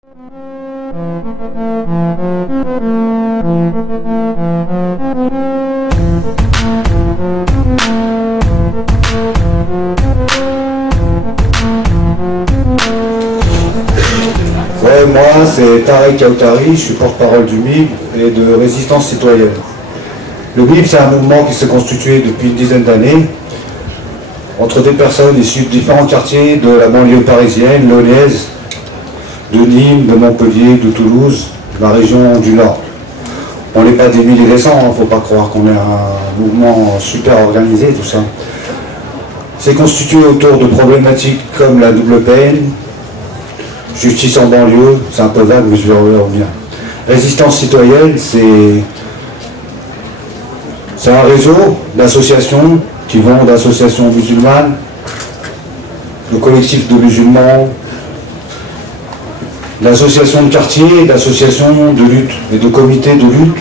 Ouais, moi c'est Tarek Aoutari, je suis porte-parole du MIB et de Résistance Citoyenne. Le MIB, c'est un mouvement qui s'est constitué depuis une dizaine d'années entre des personnes issues de différents quartiers de la banlieue parisienne, lyonnaise, de Nîmes, de Montpellier, de Toulouse, de la région du Nord. On n'est pas des milliers des cents, il ne faut pas croire qu'on est un mouvement super organisé, tout ça. C'est constitué autour de problématiques comme la double peine, justice en banlieue, c'est un peu vague, mais je vais revenir. Résistance citoyenne, c'est un réseau d'associations qui vont d'associations musulmanes, de collectifs de musulmans, d'associations de quartier, d'associations de lutte et de comités de lutte,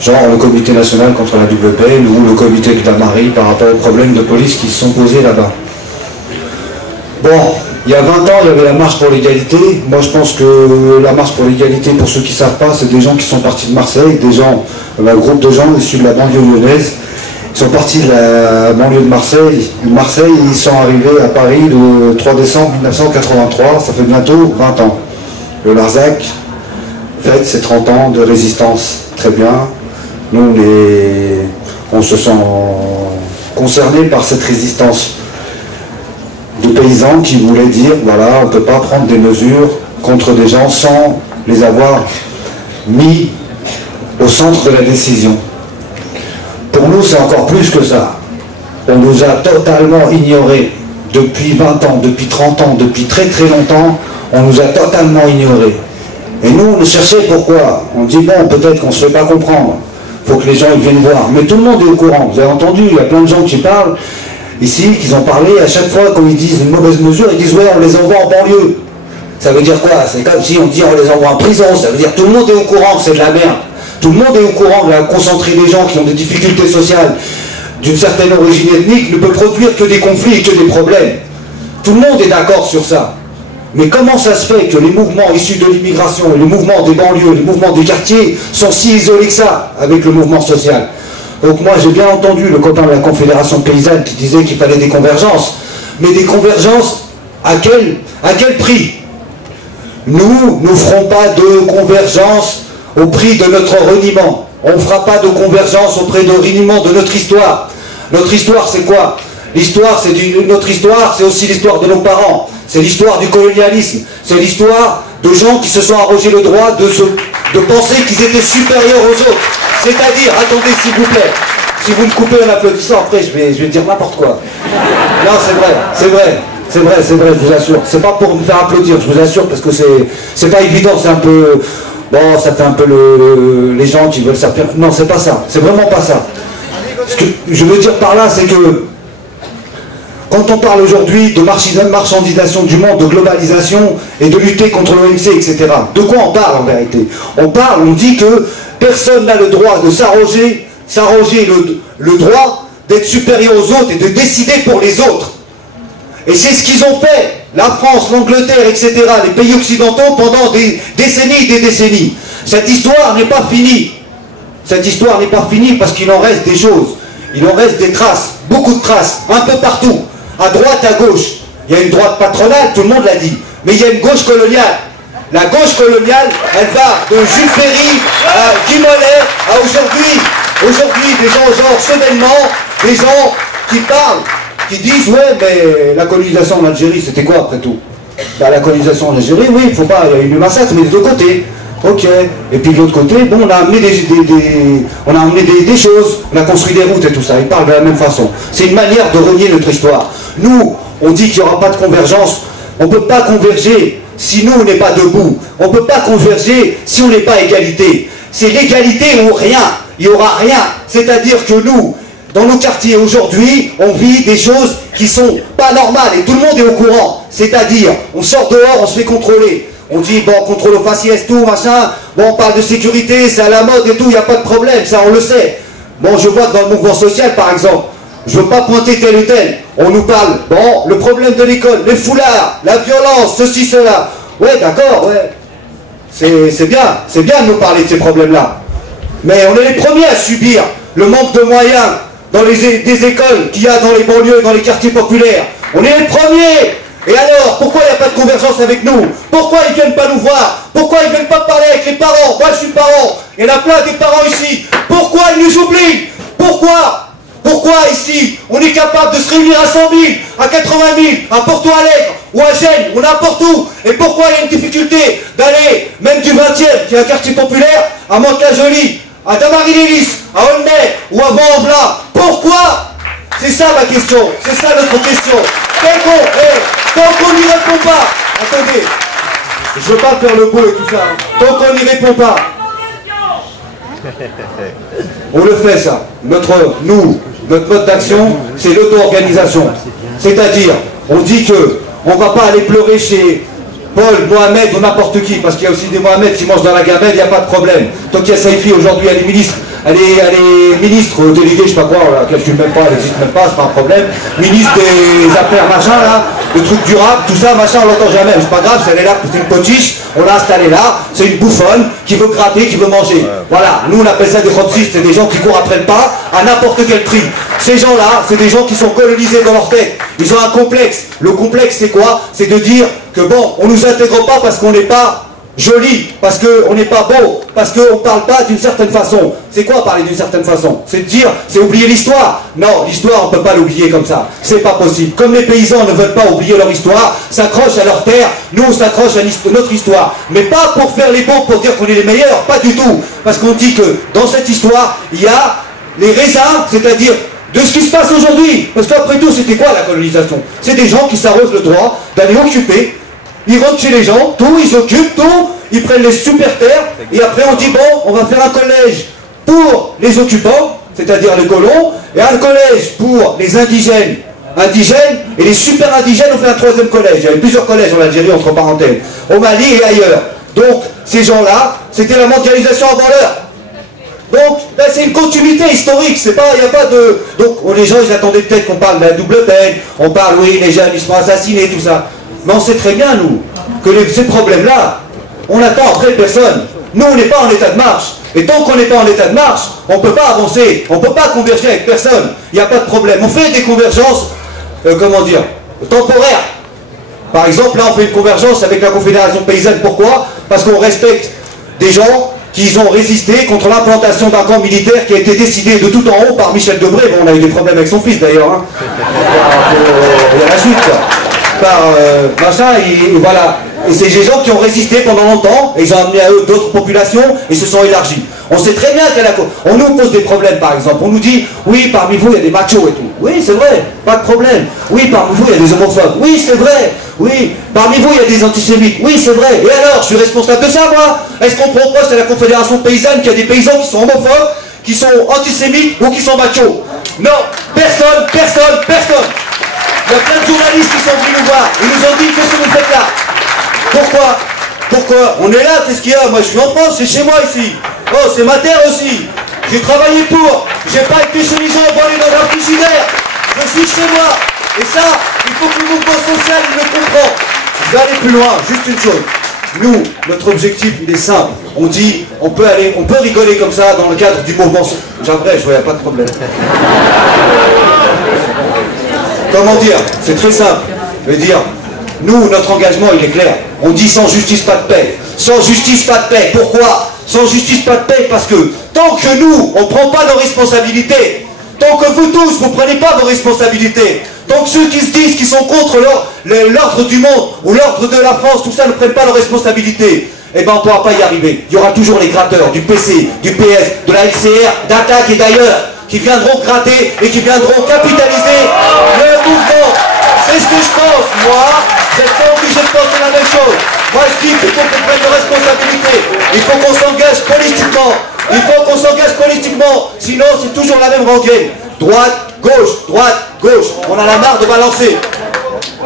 genre le comité national contre la double peine ou le comité de Damary par rapport aux problèmes de police qui se sont posés là-bas. Bon, il y a 20 ans, il y avait la marche pour l'égalité. Moi, je pense que la marche pour l'égalité, pour ceux qui ne savent pas, c'est des gens qui sont partis de Marseille, des gens, un groupe de gens issus de la banlieue lyonnaise. Ils sont partis de la banlieue de Marseille. Marseille, ils sont arrivés à Paris le 3 décembre 1983, ça fait bientôt 20 ans. Le Larzac fête ses 30 ans de résistance. Très bien. Nous, on se sent concernés par cette résistance de paysans qui voulaient dire, voilà, on ne peut pas prendre des mesures contre des gens sans les avoir mis au centre de la décision. Pour nous, c'est encore plus que ça. On nous a totalement ignorés depuis 20 ans, depuis 30 ans, depuis très très longtemps. On nous a totalement ignorés. Et nous, on cherchait pourquoi. On dit, bon, peut-être qu'on ne se fait pas comprendre. Il faut que les gens ils viennent voir. Mais tout le monde est au courant. Vous avez entendu, il y a plein de gens qui parlent ici, qui ont parlé. À chaque fois, quand ils disent une mauvaise mesure, ils disent, ouais, on les envoie en banlieue. Ça veut dire quoi? C'est comme si on dit, on les envoie en prison. Ça veut dire tout le monde est au courant que c'est de la merde. Tout le monde est au courant que la concentrée des gens qui ont des difficultés sociales d'une certaine origine ethnique ne peut produire que des conflits et que des problèmes. Tout le monde est d'accord sur ça. Mais comment ça se fait que les mouvements issus de l'immigration, les mouvements des banlieues, les mouvements des quartiers sont si isolés que ça avec le mouvement social? Donc moi j'ai bien entendu le copain de la Confédération paysanne qui disait qu'il fallait des convergences. Mais des convergences à quel prix? Nous ne ferons pas de convergence au prix de notre reniement. On ne fera pas de convergence au prix de reniement de notre histoire. Notre histoire c'est quoi? L'histoire, notre histoire, c'est aussi l'histoire de nos parents. C'est l'histoire du colonialisme. C'est l'histoire de gens qui se sont arrogés le droit de penser qu'ils étaient supérieurs aux autres. C'est-à-dire, attendez s'il vous plaît, si vous me coupez en applaudissant, après je vais dire n'importe quoi. Non, c'est vrai, je vous assure. C'est pas pour me faire applaudir, je vous assure, parce que c'est pas évident, c'est un peu... Bon, ça fait un peu les gens qui veulent s'appuyer. Non, c'est pas ça, c'est vraiment pas ça. Ce que je veux dire par là, c'est que quand on parle aujourd'hui de marchandisation du monde, de globalisation et de lutter contre l'OMC, etc., de quoi on parle en vérité? On dit que personne n'a le droit de s'arroger le droit d'être supérieur aux autres et de décider pour les autres. Et c'est ce qu'ils ont fait, la France, l'Angleterre, etc., les pays occidentaux pendant des décennies et des décennies. Cette histoire n'est pas finie. Cette histoire n'est pas finie parce qu'il en reste des choses. Il en reste des traces, beaucoup de traces, un peu partout. À droite, à gauche. Il y a une droite patronale, tout le monde l'a dit. Mais il y a une gauche coloniale. La gauche coloniale, elle va de Jules Ferry à Guy Mollet à aujourd'hui, des gens genre Chevènement, des gens qui parlent, qui disent, ouais, mais la colonisation en Algérie, c'était quoi après tout? Bah, la colonisation en Algérie, oui, il faut pas, il y a eu le massacre, mais des deux côtés. Ok. Et puis de l'autre côté, bon, on a amené des choses, on a construit des routes et tout ça. Ils parlent de la même façon. C'est une manière de renier notre histoire. Nous, on dit qu'il n'y aura pas de convergence. On ne peut pas converger si nous, on n'est pas debout. On ne peut pas converger si on n'est pas égalité. C'est l'égalité ou rien. Il n'y aura rien. C'est-à-dire que nous, dans nos quartiers aujourd'hui, on vit des choses qui sont pas normales. Et tout le monde est au courant. C'est-à-dire, on sort dehors, on se fait contrôler. On dit, bon, contrôle au faciès, tout, machin. Bon, on parle de sécurité, c'est à la mode et tout, il n'y a pas de problème, ça, on le sait. Bon, je vois que dans le mouvement social, par exemple, je ne veux pas pointer tel ou tel. On nous parle, bon, le problème de l'école, les foulards, la violence, ceci, cela. Ouais, d'accord, ouais. c'est bien de nous parler de ces problèmes-là. Mais on est les premiers à subir le manque de moyens dans des écoles qu'il y a dans les banlieues, dans les quartiers populaires. On est les premiers. Et alors, pourquoi il n'y a pas de convergence avec nous? Pourquoi ils ne viennent pas nous voir? Pourquoi ils ne viennent pas parler avec les parents? Moi, je suis parent. Il y en a plein des parents ici. Pourquoi ils nous oublient? Pourquoi ici, on est capable de se réunir à 100 000, à 80 000, à Porto Alegre, ou à Gênes, ou n'importe où? Et pourquoi il y a une difficulté d'aller, même du 20e, qui est un quartier populaire, à Mantes-la-Jolie, à Damary-Lélis, à Aulnay, ou à Vaux-en-Velin? Pourquoi? C'est ça ma question, c'est ça notre question. Tant qu'on n'y répond pas, attendez, je veux pas faire le beau et tout ça, tant qu'on n'y répond pas, on le fait ça. Notre mode d'action, c'est l'auto-organisation. C'est-à-dire, on dit que on va pas aller pleurer chez Paul, Mohamed ou n'importe qui, parce qu'il y a aussi des Mohamed qui mangent dans la gamelle, il n'y a pas de problème. Tant qu'il y a Saïfi, aujourd'hui elle est ministre, elle est ministre déléguée, je sais pas quoi, elle calcule même pas, elle n'existe même pas, c'est pas un problème. Ministre des affaires, machin là, le truc durable, tout ça, machin, on l'entend jamais, c'est pas grave, elle est là, c'est une potiche, on l'a installée là, c'est une bouffonne qui veut gratter, qui veut manger. Voilà, nous on appelle ça des robsistes, c'est des gens qui courent après le pas à n'importe quel prix. Ces gens-là, c'est des gens qui sont colonisés dans leur tête, ils ont un complexe. Le complexe c'est quoi? C'est de dire que bon, on nous intègre pas parce qu'on n'est pas joli, parce qu'on n'est pas beau, parce qu'on ne parle pas d'une certaine façon. C'est quoi parler d'une certaine façon? C'est de dire, c'est oublier l'histoire. Non, l'histoire on ne peut pas l'oublier comme ça, c'est pas possible. Comme les paysans ne veulent pas oublier leur histoire, s'accrochent à leur terre, nous on s'accroche à notre histoire. Mais pas pour faire les bons, pour dire qu'on est les meilleurs, pas du tout. Parce qu'on dit que dans cette histoire, il y a les raisins, c'est-à-dire de ce qui se passe aujourd'hui. Parce qu'après tout, c'était quoi la colonisation? C'est des gens qui s'arrosent le droit d'aller occuper. Ils rentrent chez les gens, tout, ils occupent tout, ils prennent les super terres, et après on dit bon, on va faire un collège pour les occupants, c'est-à-dire les colons, et un collège pour les indigènes, et les super indigènes, on fait un troisième collège. Il y avait plusieurs collèges en Algérie, entre parenthèses, au Mali et ailleurs. Donc, ces gens-là, c'était la mondialisation avant l'heure. Donc, ben, c'est une continuité historique, c'est pas, il n'y a pas de... Donc, les gens, ils attendaient peut-être qu'on parle de la double peine, on parle, oui, les jeunes, ils se font assassiner, tout ça. Mais on sait très bien, nous, que ces problèmes-là, on attend après personne. Nous, on n'est pas en état de marche. Et tant qu'on n'est pas en état de marche, on ne peut pas avancer, on ne peut pas converger avec personne. Il n'y a pas de problème. On fait des convergences, comment dire, temporaires. Par exemple, là, on fait une convergence avec la Confédération Paysanne. Pourquoi? Parce qu'on respecte des gens qui ont résisté contre l'implantation d'un camp militaire qui a été décidé de tout en haut par Michel Debré. Bon, on a eu des problèmes avec son fils, d'ailleurs. Hein. Il y a la suite, quoi. Par machin, et voilà. Et c'est des gens qui ont résisté pendant longtemps, et ils ont amené à eux d'autres populations, et se sont élargis. On sait très bien on nous pose des problèmes, par exemple. On nous dit, oui, parmi vous, il y a des machos et tout. Oui, c'est vrai, pas de problème. Oui, parmi vous, il y a des homophobes. Oui, c'est vrai. Oui, parmi vous, il y a des antisémites. Oui, c'est vrai. Et alors, je suis responsable de ça, moi? Est-ce qu'on propose à la Confédération Paysanne qu'il y a des paysans qui sont homophobes, qui sont antisémites ou qui sont machos? Non, personne. Il y a plein de journalistes qui sont venus nous voir. Ils nous ont dit, qu'est-ce que vous faites là? Pourquoi? On est là, qu'est-ce qu'il y a? Moi je suis en France, c'est chez moi ici. Oh, c'est ma terre aussi. J'ai travaillé pour. J'ai pas été chez les gens volés dans un frigidaire. Je suis chez moi. Et ça, il faut que le mouvement social il le comprend. Je vais aller plus loin, juste une chose. Nous, notre objectif, il est simple. On dit, on peut rigoler comme ça dans le cadre du mouvement social. J'aimerais, je vois, il n'y a pas de problème. Comment dire? C'est très simple. Je veux dire, nous, notre engagement, il est clair. On dit sans justice, pas de paix. Sans justice, pas de paix. Pourquoi? Sans justice, pas de paix, parce que tant que nous, on ne prend pas nos responsabilités, tant que vous tous, vous ne prenez pas vos responsabilités, tant que ceux qui se disent qu'ils sont contre l'ordre du monde ou l'ordre de la France, tout ça, ne prennent pas leurs responsabilités, eh ben on ne pourra pas y arriver. Il y aura toujours les gratteurs du PC, du PS, de la LCR, d'Attaque et d'ailleurs, qui viendront gratter et qui viendront capitaliser le mouvement. C'est ce que je pense, moi, vous n'êtes pas obligé de penser la même chose. Moi je dis qu'il faut qu'on prenne nos responsabilités, il faut qu'on s'engage politiquement, sinon c'est toujours la même rengaine. Droite, gauche, on a la marre de balancer.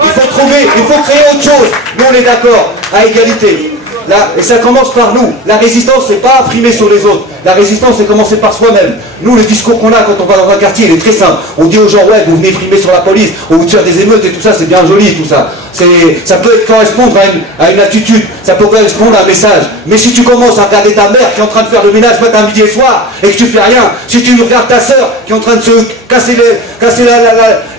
Il faut créer autre chose, nous on est d'accord, à égalité. Là, et ça commence par nous. La résistance, c'est pas frimer sur les autres. La résistance, c'est commencer par soi-même. Nous, le discours qu'on a quand on va dans un quartier, il est très simple. On dit aux gens, ouais, vous venez frimer sur la police, on vous tire des émeutes et tout ça, c'est bien joli, tout ça. Ça peut correspondre à une attitude, ça peut correspondre à un message. Mais si tu commences à regarder ta mère qui est en train de faire le ménage matin, midi et soir, et que tu fais rien, si tu regardes ta soeur qui est en train de se casser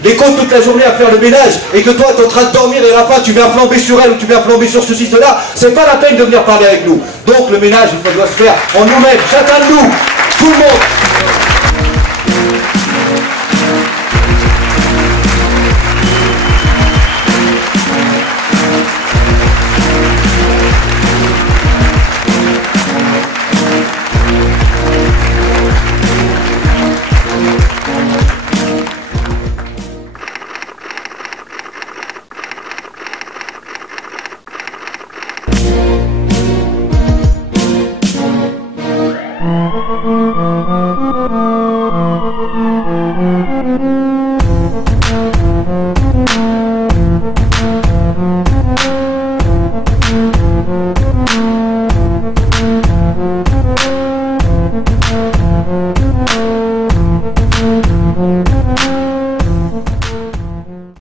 les côtes toute la journée à faire le ménage, et que toi tu es en train de dormir et à la fin tu viens flamber sur elle ou tu viens flamber sur ceci, cela, c'est pas la peine de venir parler avec nous. Donc le ménage, il doit se faire en nous-mêmes, chacun de nous, tout le monde.